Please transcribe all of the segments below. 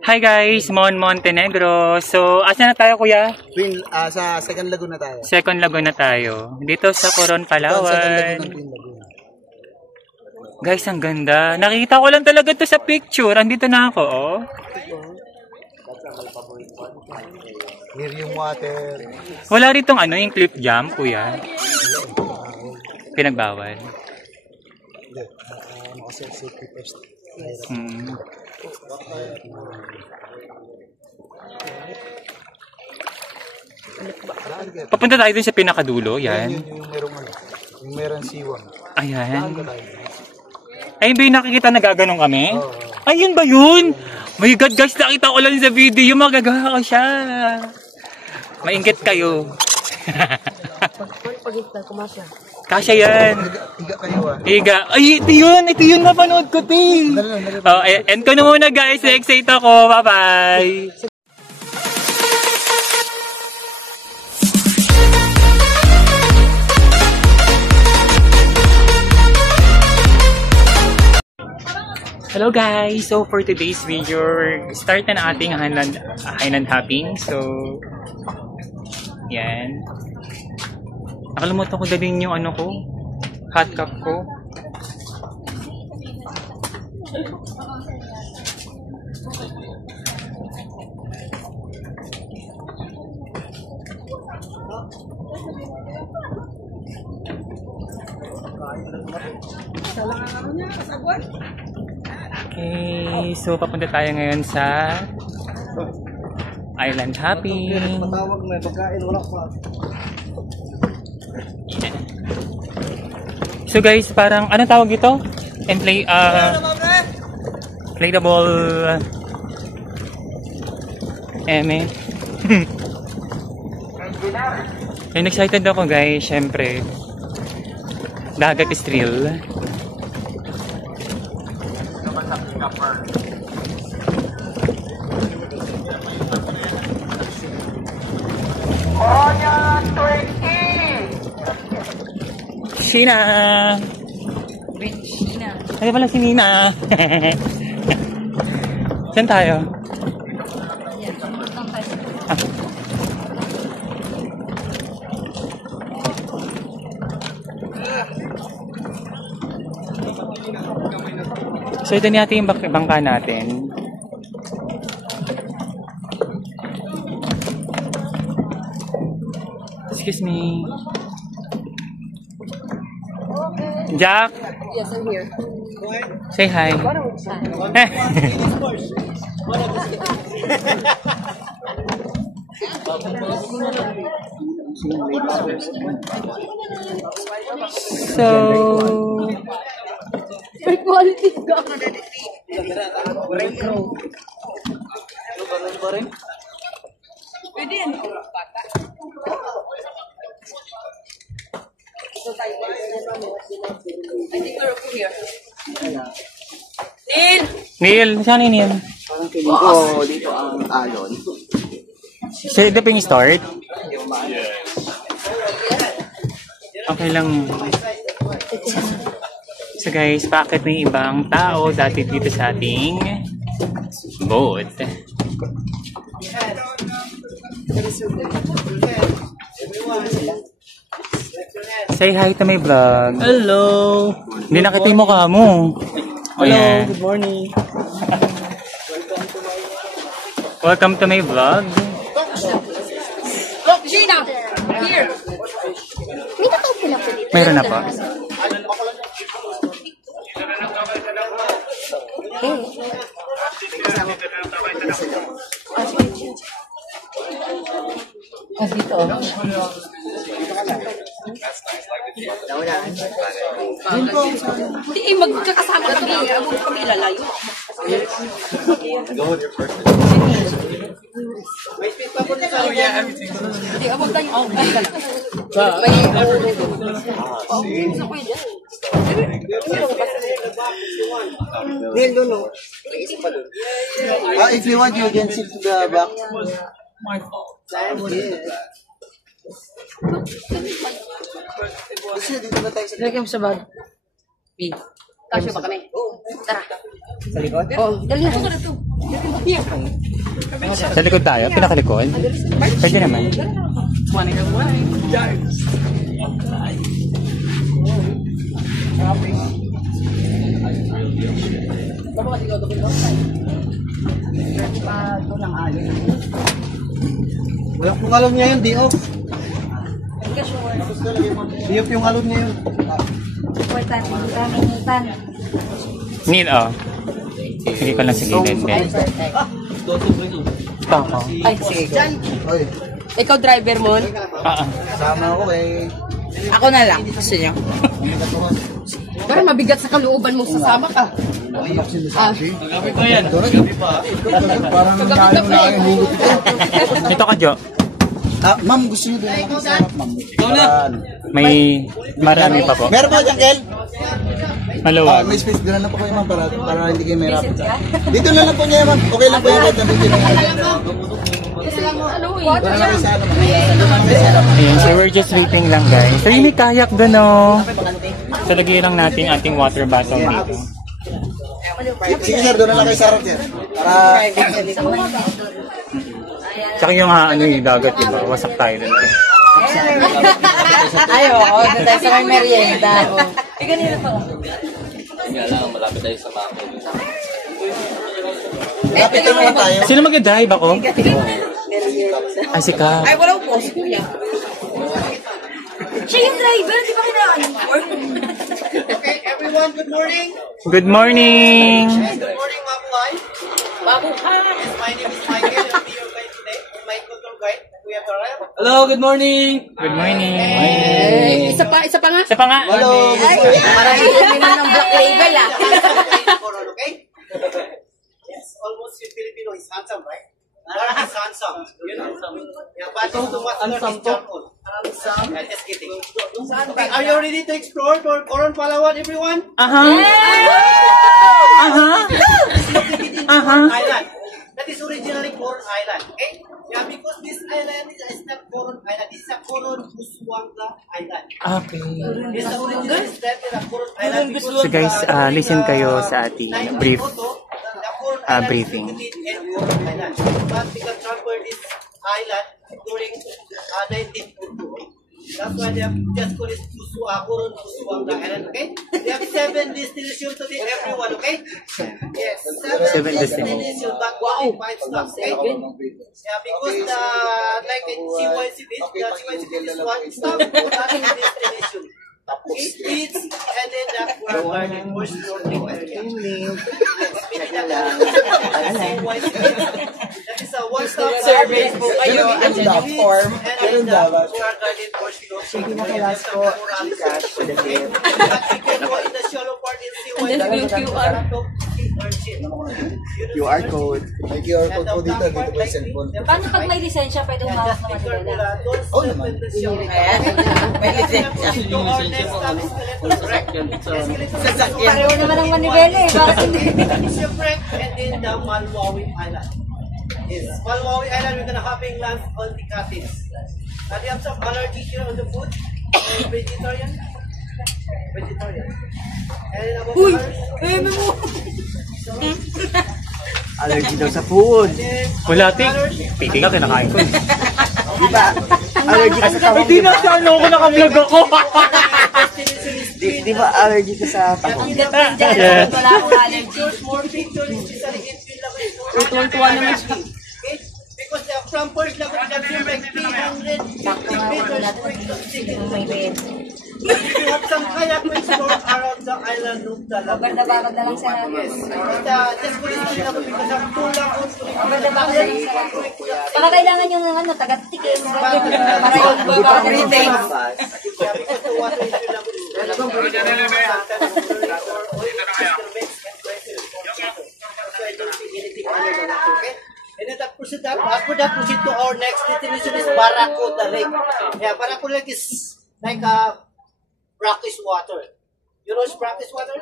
Hi guys, Mon Montenegro. So, asan na tayo kuya? Sa second lagoon na tayo. Second lagoon na tayo. Dito sa Coron, Palawan. Guys, ang ganda. Nakita ko lang talaga to sa picture. Andito na ako, oh. Near yung water. Wala ritong ano, yung cliff jump, kuya. Pinagbawal. Hindi. Kasi safety first. Papunta tayo dun sa pinakadulo, yan. Yung merong siwang. Ayan. Ayun ba yung nakikita na gaganon kami? Ayun ba yun? My God guys, nakita ko lang sa video, magagawa ko siya. Maingit kayo. Pag-iptal ko masya. Kasya yan. Higa kayo ah. Higa. Ay, ito yun, napanood ko, te. Oh, end ko na muna guys, excited ako. Bye-bye. Hello guys! So for today's video, start na ating Highland hopping. So, yan. Nakalimutan ko dalhin yung ano ko, hot cup ko. Okay, so papunta tayo ngayon sa island hopping. Yeah. So guys, parang ano tawag ito? Inflatable And excited ako guys, syempre. Dagat is thrill. Sheena! Sheena. Ay pala si Nina. Saan tayo? So ito natin yung bangka natin. Excuse me. Jack? Yes, I'm here. Say hi. So... Quality ka. Pwede yan. I think we're over here. Neil! Neil, saan yun Neil? Dito ang alon. So ito pa yung start? Okay lang. So guys, bakit may ibang tao dati dito sa ating boat? Say hi to my vlog. Hello! Hindi nakita yung mukha mo. Hello, good morning. Welcome to my vlog. Look, Gina! Here! Mayroon na pa. Dito. Hindi, magkakasama kami. Huwag kami ilalayo. Hindi, abot tayo. If you want, you can sit to the back. My fault. Kasi dito na tayo sa Lagyan mo sa bag. B. Kasyo ba kami? Tara. Sa likod? Oh, dali na ito. Here. Sa likod tayo? Pinakalikod? Pwede naman. Wala pong alon niya yun, Diop. Diop yung alon niya yun. Neil, oh. Sige ko lang sa gilid. Tako. Ay, sige. Oy, Ikaw driver mo? sama ako kay... Ako na lang. Gusto niyo? Pero mabigat sa kalooban mo, sasama ka. Parang nangyari mo lang yung hugot ito. Ito ka, Jo. Ma'am, gusto niyo doon ako sa harap, ma'am. May marami pa po. Meron ba dyan, Kel? Maluwag. May space doon na po kayo, ma'am, para hindi kayo mahirap. Dito na lang po niya, ma'am. Okay lang po yung kahit nandito na. Doon na lang kayo sa ano, ma'am. Doon na lang kayo sa harap. Ayan, so we're just waiting lang, guys. So yung may kayak doon, oh. So lagay lang natin ating water bottle dito. Sige, sir, doon na lang kayo sa harap, sir. Para... Tsaka yung ano yung dagat, diba? Wasak tayo doon. Ay, oo. Doon tayo sa may merienda. Ganito pa. Lapit na naman tayo. Sino mag-drive ako? Ay, si Ka. Ay, wala po. Si Kuya. Siya yung driver. Di ba kinaan mo? Okay, everyone, good morning. Good morning! Good morning, Mabuhay. Bago ka. Yes, my name is Michael. I'll be your guide today. My tour guide. We have arrived. Hello, good morning. Good morning! Isa pa nga. Isa pa nga. Hello, good morning. Parang ilamin na ng black label, ah. Okay? Yes, almost yung Filipino is handsome, right? What is handsome? You know? Yeah, but to what is charcoal? Handsome. Yeah, just kidding. Okay, are you ready to explore for Coron Palawan, everyone? Aha! Aha! Aha! Island. That is originally Coron Island. Okay? Yeah, because this island is not Coron Island. This is a Coron Buswanga Island. Okay. This is originally started a Coron Island. So guys, listen kayo sa ating brief briefing. But we can transfer this island during 1942. That's why they have just called it Coron Buswanga Island, okay? They have 7 destinations to everyone, okay? Yes, 7 destinations, but only 5 stops, okay? Yeah, because like in CYC beach, the CYC beach is 1 stop, that is destination. It eats and then that we're garden for snorkeling area. That is a one-stop Service po kayo. and Andyan yung form. then the garden for snorkeling. Pinakalas po, Gcash for the tip. But you can go in the shallow part in CYC. Andyan yung QR. QR code. May QR code po dito ba yung cellphone? Paano pag may lisensya, pwede humawak naman nila? Oh, naman. May lisensya. Pareho naman ang manibela eh. Bakit hindi? Shipwreck and then the Malwawi Island. Yes, Malwawi Island, we're gonna having lunch on the cottage. Do you have some allergy here on the food? Vegetarian? Vegetarian. And about Uy! colors? Mo! Allergy daw sa food. Wala, Tik. Piti ka, kinakain ko. Diba? Allergy ka sa tawag. Hindi na sa ano ako, nakablog ako. Di ba allergy ka sa tawag? Yes. Wala akong allergy. More pictures, especially in Philippines. Tuwan-tuwa naman siya. Okay? Because from First Lagoon, we have like 350 meters May bed. If you have some kayak to explore around the island of the lagoon. Barda-barda lang sa namin. Yes. Just put it in the because of two lagoons. Barda-barda lang sa namin. Baka kailangan yung ano, taga-tikim. Para yung Everything. Yeah, because the water in the lagoon is very okay? And then after that, proceed to our next destination is Barracuda Lake. Yeah, Barracuda Lake is like a brackish water. You know brackish water?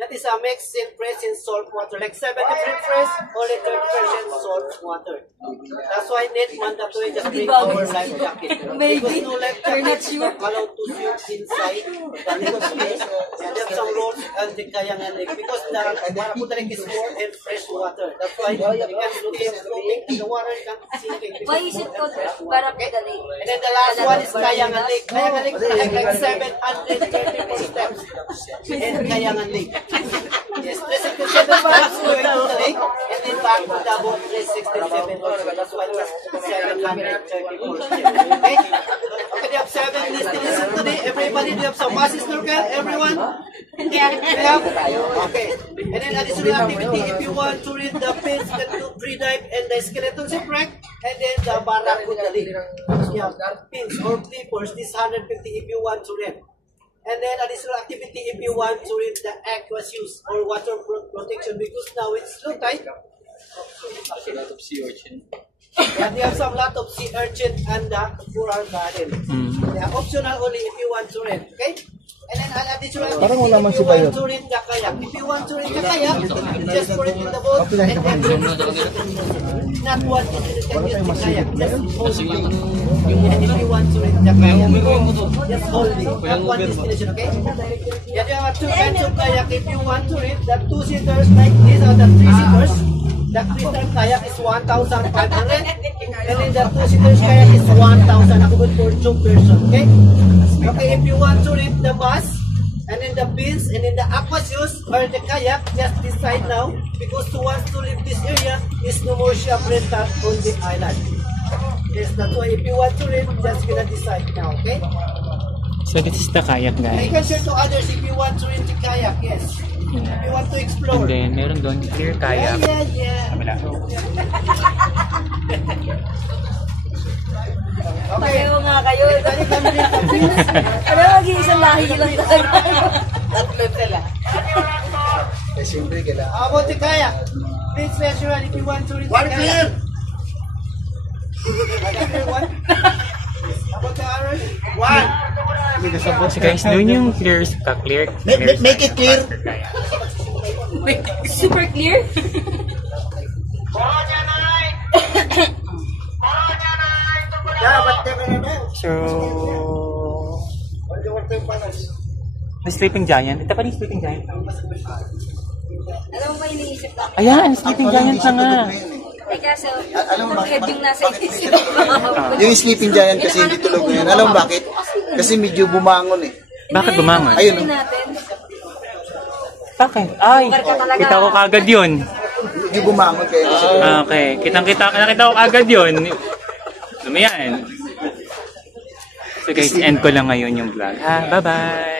That is a mixed in fresh in salt water, like 70% fresh, only 30% salt water. That's why net mandatory just bring our life jacket. Because no life jacket is not allowed to swim inside the lake space. And there are some rules and the Kayangan Lake because the Maraputa Lake is more in fresh water. That's why you can swim floating in the water, you can sinking. Why is it called Maraputa Lake? And then the last one is Kayangan Lake. Kayangan Lake is like 734 steps in Kayangan Lake. Yes, 367 steps going to the lake, and then back to the boat 367 also. That's why it's 734 steps. Okay? Okay, they have 7 destinations today. Everybody, do you have some buses, snorkel? Everyone? Yeah. They have? Okay. And then additional activity, if you want to read the pins, you can do free dive and the skeleton shipwreck, and then the Barracuda Lake. You have pins or flippers, this 150 if you want to read. And then additional activity if you want to read the aqueous use or water protection because now it's low tide. A lot of sea urchin. Yeah, they have some lot of sea urchin and the coral garden. They are optional only if you want to read. Okay? And then an additional activity if you want to read the kayak. If you want to read the kayak, just put it in the boat and then not one can use the kayak. Just hold it. And if you want to read the kayak, just hold it. Not one destination, okay? Yeah, there are 2 kinds of kayak. If you want to read the 2-seaters like this or the 3-seaters, the 3-seater kayak is 1,500. And then the 2-seaters kayak is 1,000. Ako good for 2 person, okay? Okay, if you want to read the bus, and then the pins, and then the aquasius or the kayak, just decide now because who wants to leave this area is no more shop rental on the island. Yes, that's why if you want to read, just gonna decide now, okay? So this is the kayak, You guys. can share to others if you want to read the kayak, yes. If you want to explore. And then, meron doon clear kayak. Yeah. Kabila. Okay. Pareho nga kayo. Everybody can read the pins. Ano, mag-iisang lahi lang talaga. Tatlo sila. How about the kayak? Please raise your hand if you want to read the kayak. One. How about the others? One. So guys, doon yung clear. Make it clear. Super clear? So, may sleeping giant. Ito pa rin sleeping giant. Alam mo ba iniisip ko? Ayan, sleeping giant na nga. Eh kaso, head yung nasa isip. Yung sleeping giant kasi hindi tulog ngayon. Alam mo bakit? Kasi medyo bumangon eh. Bakit bumangon? Ayun, natin. Bakit? Ay, kita ko kagad yun. medyo bumangon kaya kasi. Okay, nakita ko kagad yun. Lumayan. So guys, end ko lang ngayon yung vlog. Bye-bye!